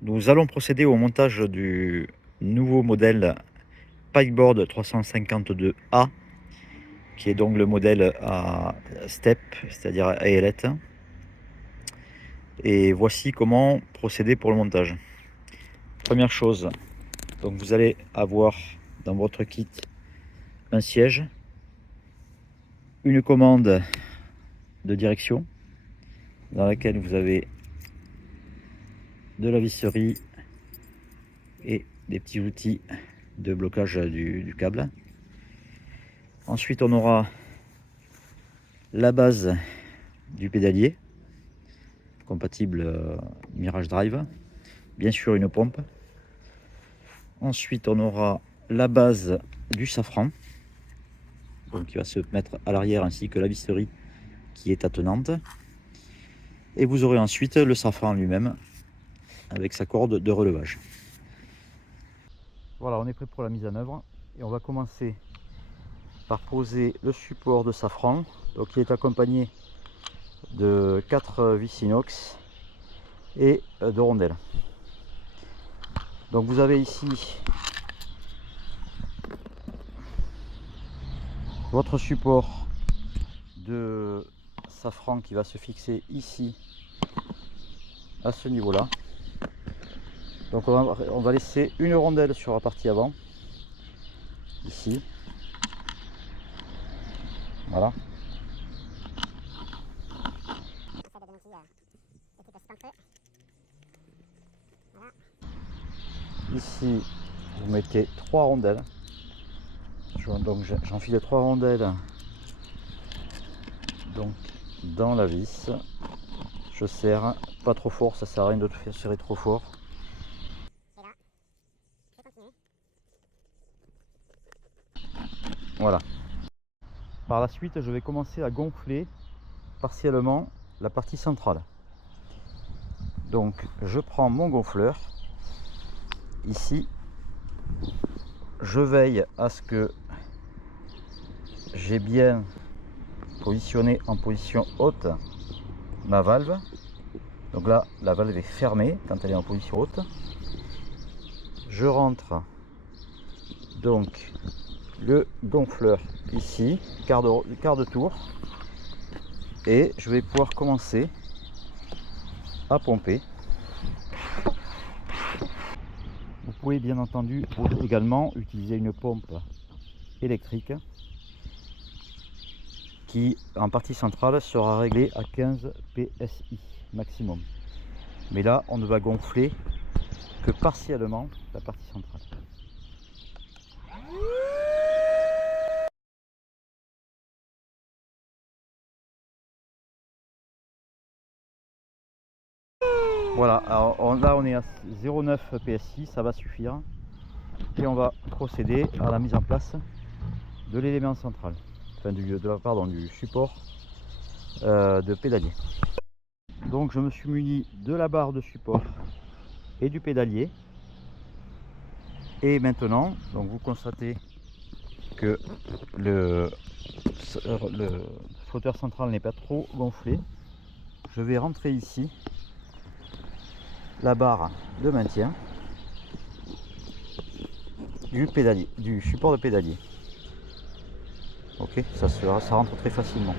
Nous allons procéder au montage du nouveau modèle Pikeboard 352A, qui est donc le modèle à step, c'est-à-dire à ailette. Et voici comment procéder pour le montage. Première chose, donc vous allez avoir dans votre kit un siège, une commande de direction dans laquelle vous avez de la visserie et des petits outils de blocage du câble. Ensuite, on aura la base du pédalier, compatible Mirage Drive. Bien sûr, une pompe. Ensuite, on aura la base du safran, donc qui va se mettre à l'arrière, ainsi que la visserie qui est attenante. Et vous aurez ensuite le safran lui-même avec sa corde de relevage. Voilà, on est prêt pour la mise en œuvre et on va commencer par poser le support de safran, donc qui est accompagné de 4 vis inox et de rondelles. Donc vous avez ici votre support de safran qui va se fixer ici à ce niveau là. Donc on va laisser une rondelle sur la partie avant ici, voilà. Ici vous mettez 3 rondelles, donc j'enfile 3 rondelles donc dans la vis. Je serre pas trop fort, ça sert à rien de faire serrer trop fort. Voilà. Par la suite, je vais commencer à gonfler partiellement la partie centrale. Donc je prends mon gonfleur. Ici, je veille à ce que j'ai bien positionné en position haute ma valve. Donc là, la valve est fermée quand elle est en position haute. Je rentre donc le gonfleur ici, quart de tour, et je vais pouvoir commencer à pomper. Vous pouvez bien entendu également utiliser une pompe électrique qui en partie centrale sera réglée à 15 PSI maximum. Mais là on ne va gonfler que partiellement la partie centrale. Voilà, alors là on est à 0,9 PSI, ça va suffire. Et on va procéder à la mise en place de l'élément central, enfin du support de pédalier. Donc je me suis muni de la barre de support et du pédalier. Et maintenant, donc vous constatez que le flotteur central n'est pas trop gonflé. Je vais rentrer ici la barre de maintien du pédalier, du support de pédalier. Ok, ça rentre très facilement.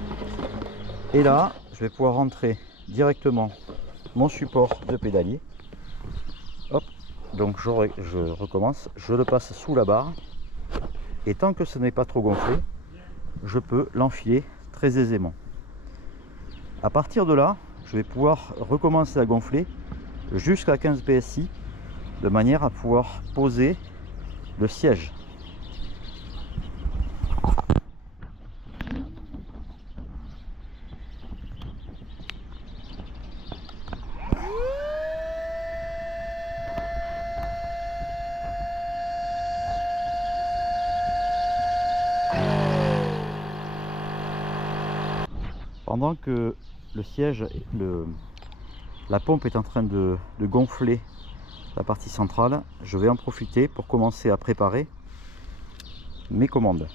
Et là, je vais pouvoir rentrer directement mon support de pédalier. Hop, donc je recommence, je le passe sous la barre. Et tant que ce n'est pas trop gonflé, je peux l'enfiler très aisément. À partir de là, je vais pouvoir recommencer à gonfler jusqu'à 15 PSI de manière à pouvoir poser le siège. Pendant que le siège, la pompe est en train de gonfler la partie centrale, je vais en profiter pour commencer à préparer mes commandes.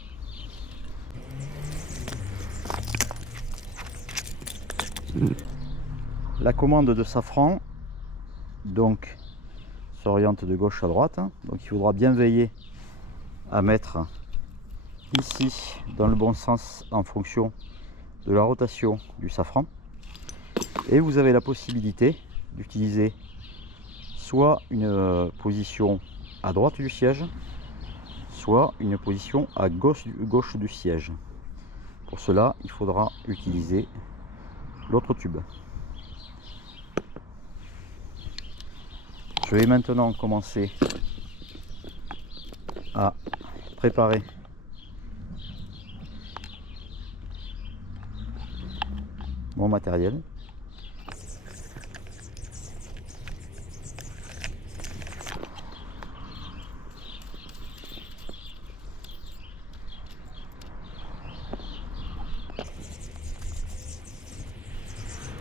La commande de safran, donc s'oriente de gauche à droite. Donc il faudra bien veiller à mettre ici dans le bon sens en fonction de la rotation du safran. Et vous avez la possibilité d'utiliser soit une position à droite du siège, soit une position à gauche du siège. Pour cela, il faudra utiliser l'autre tube. Je vais maintenant commencer à préparer mon matériel.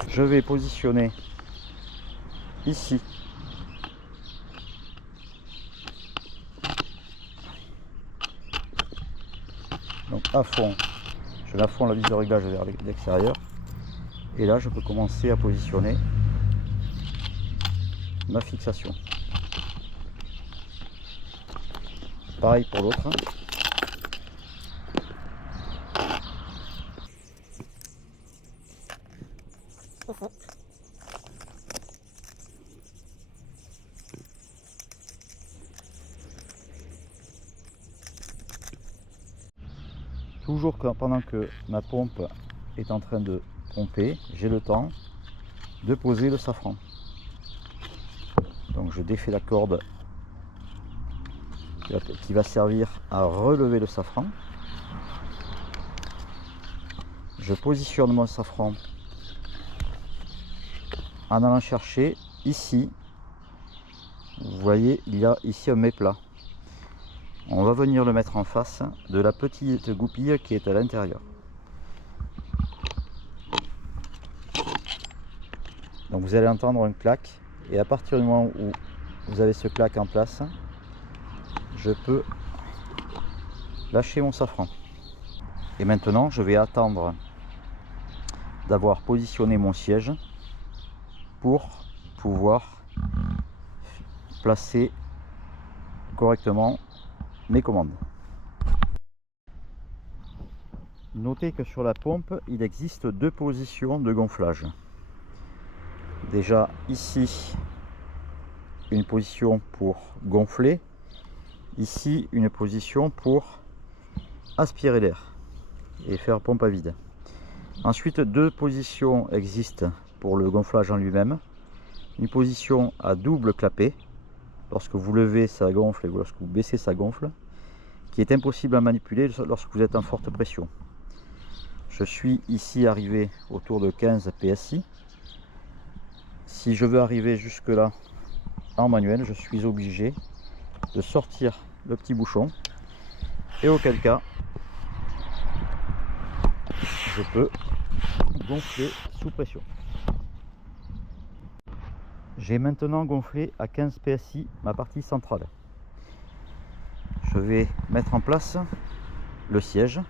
Je vais positionner ici donc à fond, je mets à fond la vis de réglage vers l'extérieur et là je peux commencer à positionner ma fixation. Pareil pour l'autre. Toujours que pendant que ma pompe est en train de pomper, j'ai le temps de poser le safran. Donc je défais la corde qui va servir à relever le safran. Je positionne mon safran en allant chercher ici. Vous voyez, il y a ici un méplat. On va venir le mettre en face de la petite goupille qui est à l'intérieur. Donc vous allez entendre un clac et à partir du moment où vous avez ce clac en place, je peux lâcher mon safran. Et maintenant je vais attendre d'avoir positionné mon siège pour pouvoir placer correctement mes commandes. Notez que sur la pompe, il existe deux positions de gonflage. Déjà ici, une position pour gonfler, ici une position pour aspirer l'air et faire pompe à vide. Ensuite, deux positions existent pour le gonflage en lui-même. Une position à double clapet, lorsque vous levez ça gonfle et lorsque vous baissez ça gonfle, qui est impossible à manipuler lorsque vous êtes en forte pression. Je suis ici arrivé autour de 15 PSI. Si je veux arriver jusque là en manuel, je suis obligé de sortir le petit bouchon et auquel cas je peux gonfler sous pression. J'ai maintenant gonflé à 15 PSI ma partie centrale. Je vais mettre en place le siège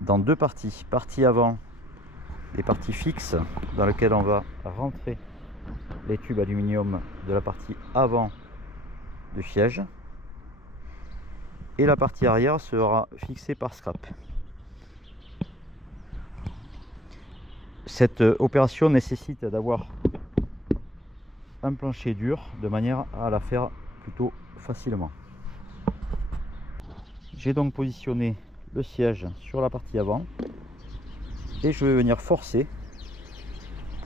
dans deux parties. Partie avant, des parties fixes dans lesquelles on va rentrer les tubes aluminium de la partie avant du siège. Et la partie arrière sera fixée par scrap. Cette opération nécessite d'avoir un plancher dur de manière à la faire plutôt facilement. J'ai donc positionné le siège sur la partie avant et je vais venir forcer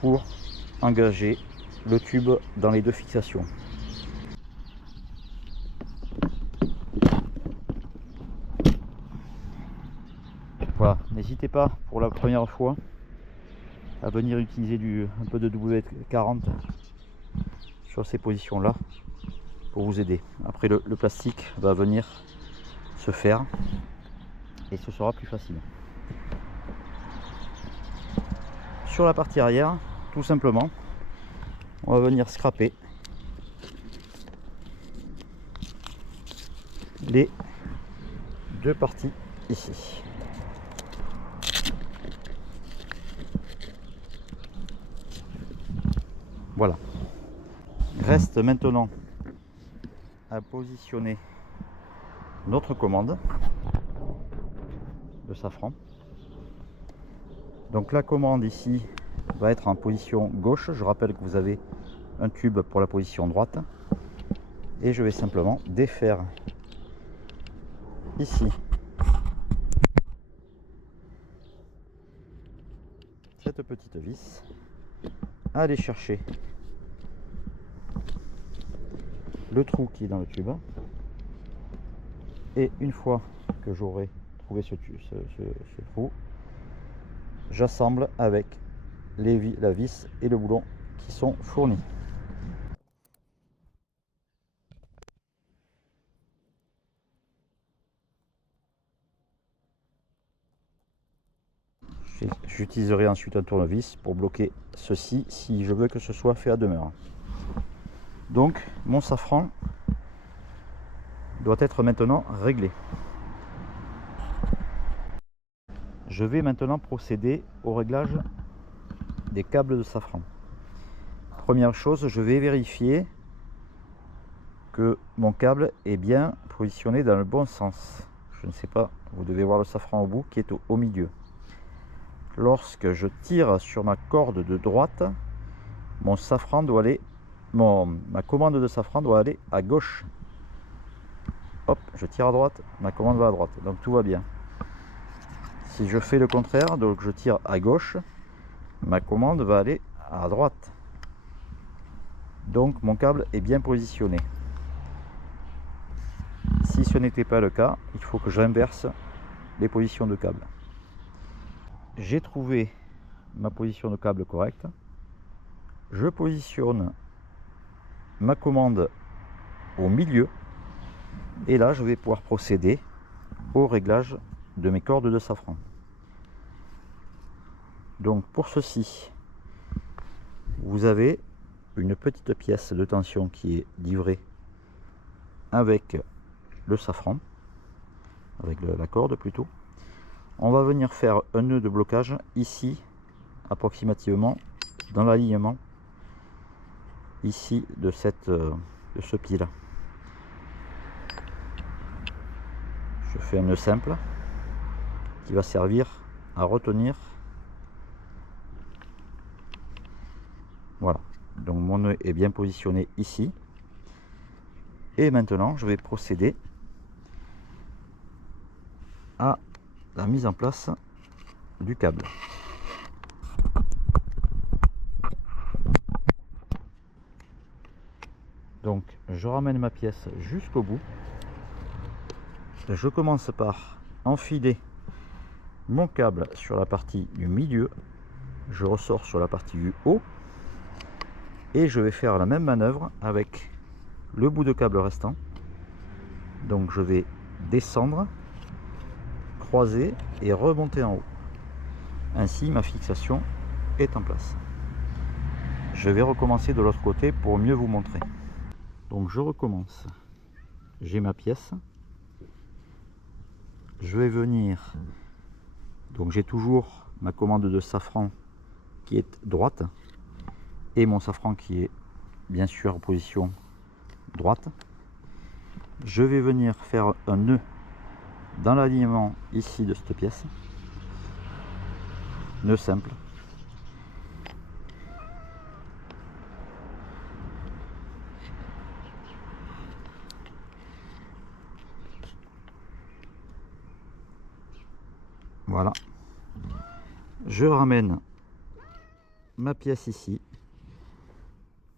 pour engager le tube dans les deux fixations. Voilà, n'hésitez pas pour la première fois à venir utiliser un peu de W40 sur ces positions là pour vous aider. Après le plastique va venir se faire et ce sera plus facile. Sur la partie arrière, tout simplement, on va venir scraper les deux parties ici. Voilà. Reste maintenant à positionner notre commande de safran. Donc la commande ici va être en position gauche. Je rappelle que vous avez un tube pour la position droite. Et je vais simplement défaire ici cette petite vis, aller chercher le trou qui est dans le tube, et une fois que j'aurai trouvé ce trou, j'assemble avec la vis et le boulon qui sont fournis. J'utiliserai ensuite un tournevis pour bloquer ceci si je veux que ce soit fait à demeure. Donc mon safran doit être maintenant réglé. Je vais maintenant procéder au réglage des câbles de safran. Première chose, je vais vérifier que mon câble est bien positionné dans le bon sens. Je ne sais pas, vous devez voir le safran au bout qui est au milieu. Lorsque je tire sur ma corde de droite, mon safran doit aller, ma commande de safran doit aller à gauche. Hop, je tire à droite, ma commande va à droite, donc tout va bien. Si je fais le contraire, donc je tire à gauche, ma commande va aller à droite. Donc mon câble est bien positionné. Si ce n'était pas le cas, il faut que j'inverse les positions de câble. J'ai trouvé ma position de câble correcte. Je positionne ma commande au milieu et là je vais pouvoir procéder au réglage de mes cordes de safran. Donc pour ceci, vous avez une petite pièce de tension qui est livrée avec le safran, avec la corde plutôt. On va venir faire un nœud de blocage ici, approximativement dans l'alignement ici de ce pied là. Je fais un nœud simple qui va servir à retenir. Voilà, donc mon nœud est bien positionné ici. Et maintenant je vais procéder à la mise en place du câble. Donc je ramène ma pièce jusqu'au bout. Je commence par enfiler mon câble sur la partie du milieu. Je ressors sur la partie du haut. Et je vais faire la même manœuvre avec le bout de câble restant. Donc je vais descendre, croiser et remonter en haut. Ainsi ma fixation est en place. Je vais recommencer de l'autre côté pour mieux vous montrer. Donc je recommence. J'ai ma pièce. Je vais venir. Donc j'ai toujours ma commande de safran qui est droite et mon safran qui est bien sûr en position droite. Je vais venir faire un nœud dans l'alignement ici de cette pièce. Nœud simple. Voilà. Je ramène ma pièce ici.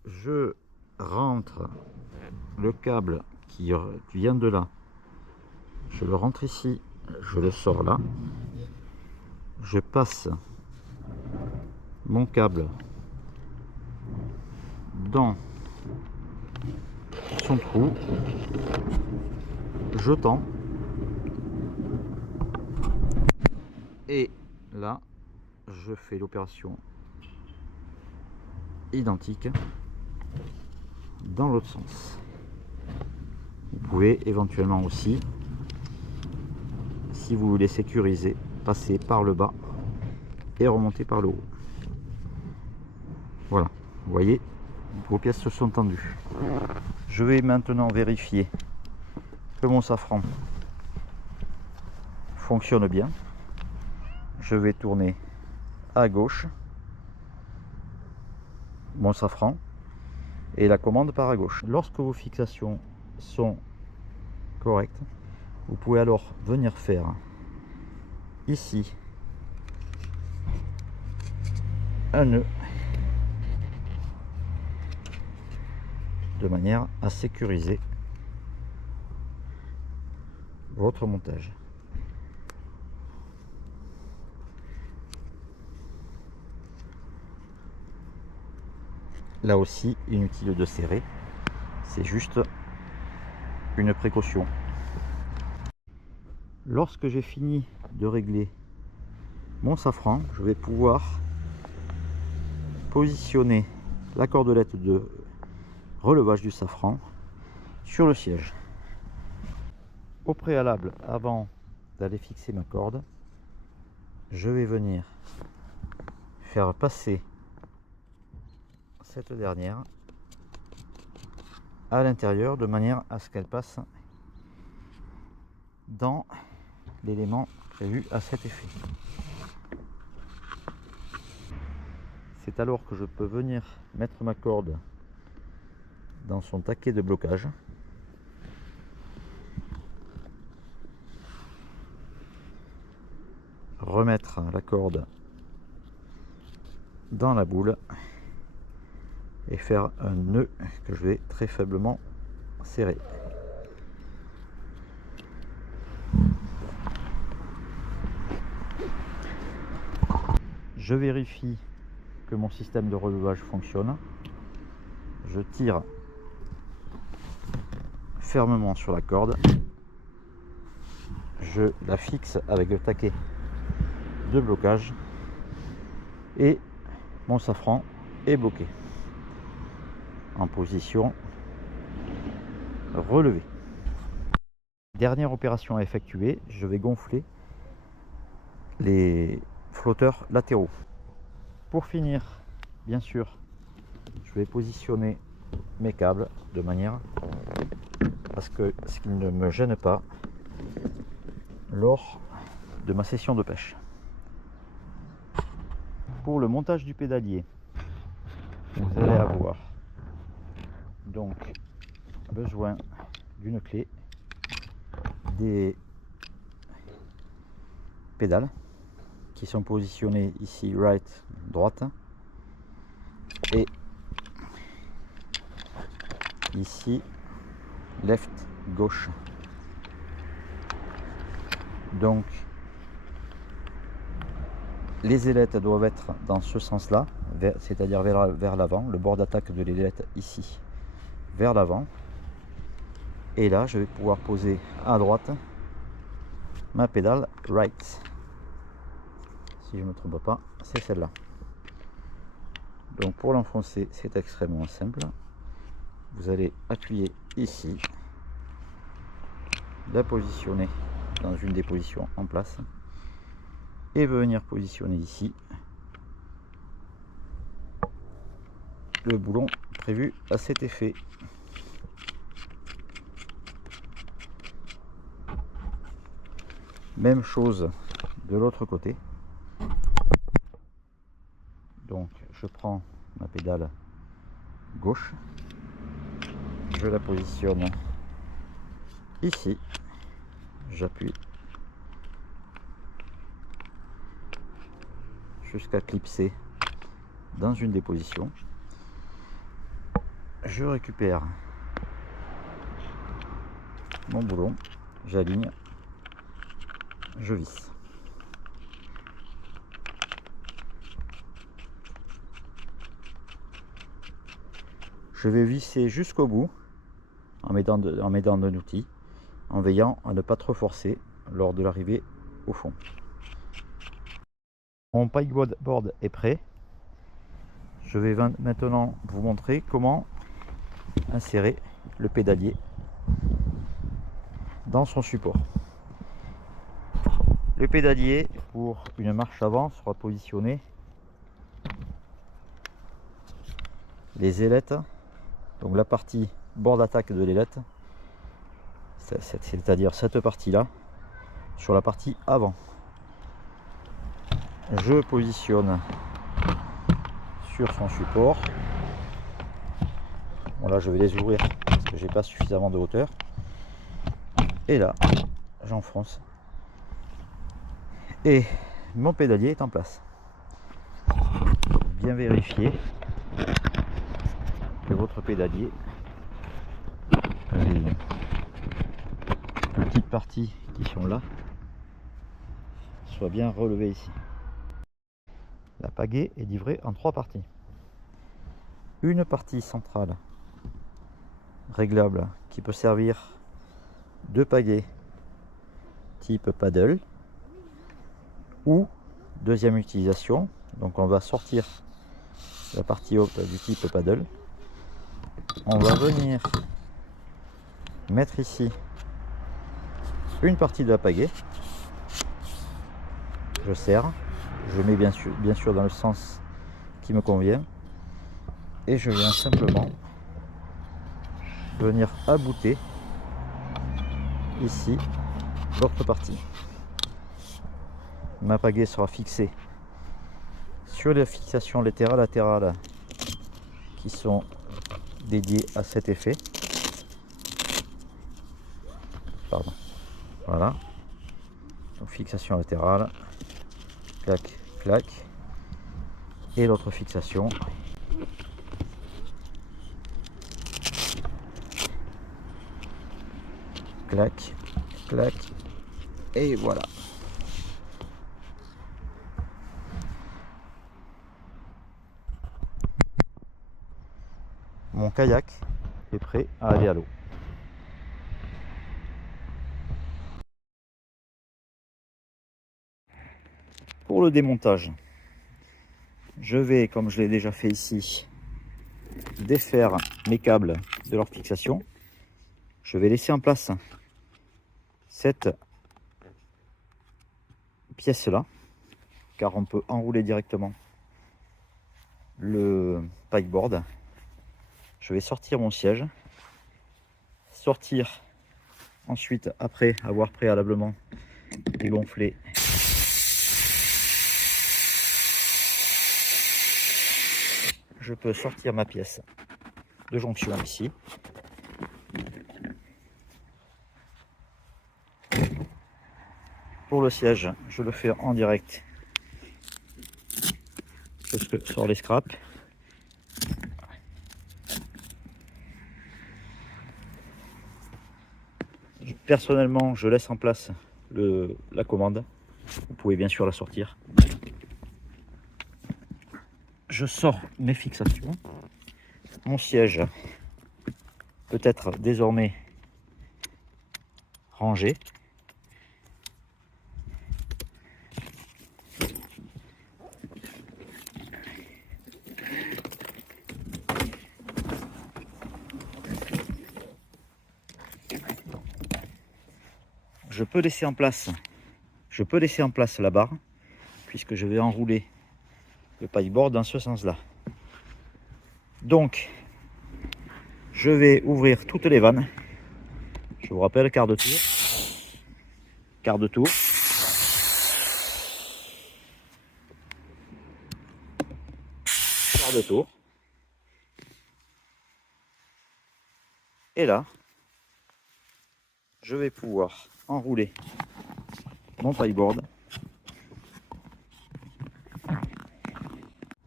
Je rentre le câble qui vient de là. Je le rentre ici. Je le sors là. Je passe mon câble dans son trou. Je tends. Et là, je fais l'opération identique dans l'autre sens. Vous pouvez éventuellement aussi, si vous voulez sécuriser, passer par le bas et remonter par le haut. Voilà, vous voyez, Vos pièces se sont tendues. Je vais maintenant vérifier que mon safran fonctionne bien. Je vais tourner à gauche mon safran et la commande part à gauche. Lorsque vos fixations sont correctes, vous pouvez alors venir faire ici un nœud de manière à sécuriser votre montage. Là aussi, inutile de serrer, c'est juste une précaution. Lorsque j'ai fini de régler mon safran, je vais pouvoir positionner la cordelette de relevage du safran sur le siège. Au préalable, avant d'aller fixer ma corde, je vais venir faire passer cette dernière à l'intérieur de manière à ce qu'elle passe dans l'élément prévu à cet effet. C'est alors que je peux venir mettre ma corde dans son taquet de blocage. Remettre la corde dans la boule et faire un nœud que je vais très faiblement serrer. Je vérifie que mon système de relevage fonctionne. Je tire fermement sur la corde. Je la fixe avec le taquet de blocage et mon safran est bloqué en position relevée. Dernière opération à effectuer, je vais gonfler les flotteurs latéraux. Pour finir, bien sûr, je vais positionner mes câbles de manière à ce qu'ils ne me gênent pas lors de ma session de pêche. Pour le montage du pédalier, vous allez avoir donc besoin d'une clé, des pédales qui sont positionnées ici right, droite, et ici left, gauche. Donc les ailettes doivent être dans ce sens là, c'est-à-dire vers l'avant, le bord d'attaque de l'ailette ici vers l'avant, et là je vais pouvoir poser à droite ma pédale right, si je ne me trompe pas, c'est celle-là. Donc pour l'enfoncer, c'est extrêmement simple. Vous allez appuyer ici, la positionner dans une des positions en place et venir positionner ici le boulon prévu à cet effet. Même chose de l'autre côté. Donc je prends ma pédale gauche, je la positionne ici, j'appuie jusqu'à clipser dans une des positions. Je récupère mon boulon, j'aligne, je visse. Je vais visser jusqu'au bout en m'aidant d'un outil, en veillant à ne pas trop forcer lors de l'arrivée au fond. Mon pegboard est prêt. Je vais maintenant vous montrer comment insérer le pédalier dans son support. Le pédalier pour une marche avant sera positionné les ailettes, donc la partie bord d'attaque de l'ailette, c'est-à-dire cette partie-là, sur la partie avant. Je positionne sur son support. Voilà, je vais les ouvrir parce que j'ai pas suffisamment de hauteur. Et là, j'enfonce. Et mon pédalier est en place. Bien vérifier que votre pédalier, les petites parties qui sont là, soit bien relevées ici. La pagaie est livrée en 3 parties. Une partie centrale réglable qui peut servir de pagaie type paddle, ou deuxième utilisation, donc on va sortir la partie haute du type paddle, on va venir mettre ici une partie de la pagaie, je serre, je mets bien sûr dans le sens qui me convient, et je viens simplement venir abouter ici l'autre partie. Ma pagaie sera fixée sur les fixations latérales qui sont dédiées à cet effet. Pardon. Voilà. Donc fixation latérale, clac, clac, et l'autre fixation. Clac, clac, et voilà. Mon kayak est prêt à aller à l'eau. Pour le démontage, je vais, comme je l'ai déjà fait ici, défaire mes câbles de leur fixation. Je vais laisser en place cette pièce là, car on peut enrouler directement le pikeboard. Je vais sortir mon siège, sortir ensuite, après avoir préalablement dégonflé je peux sortir ma pièce de jonction ici. Pour le siège, je le fais en direct. Je sors les scraps. Personnellement, je laisse en place la commande. Vous pouvez bien sûr la sortir. Je sors mes fixations. Mon siège peut être désormais rangé. Je peux laisser en place la barre, puisque je vais enrouler le pailleboard dans ce sens là. Donc je vais ouvrir toutes les vannes. Je vous rappelle, quart de tour, quart de tour, quart de tour, et là je vais pouvoir enrouler mon pailleboard.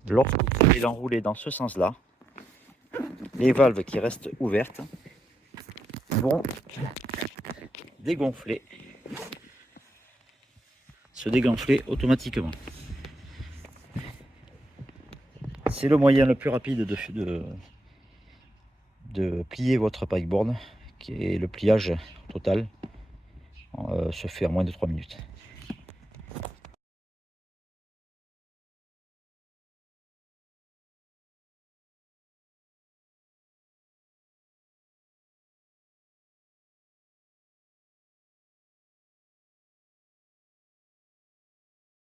Lorsque vous allez l'enrouler dans ce sens là, les valves qui restent ouvertes vont se dégonfler automatiquement. C'est le moyen le plus rapide de plier votre pikeboard, qui est le pliage total se fait en moins de 3 minutes.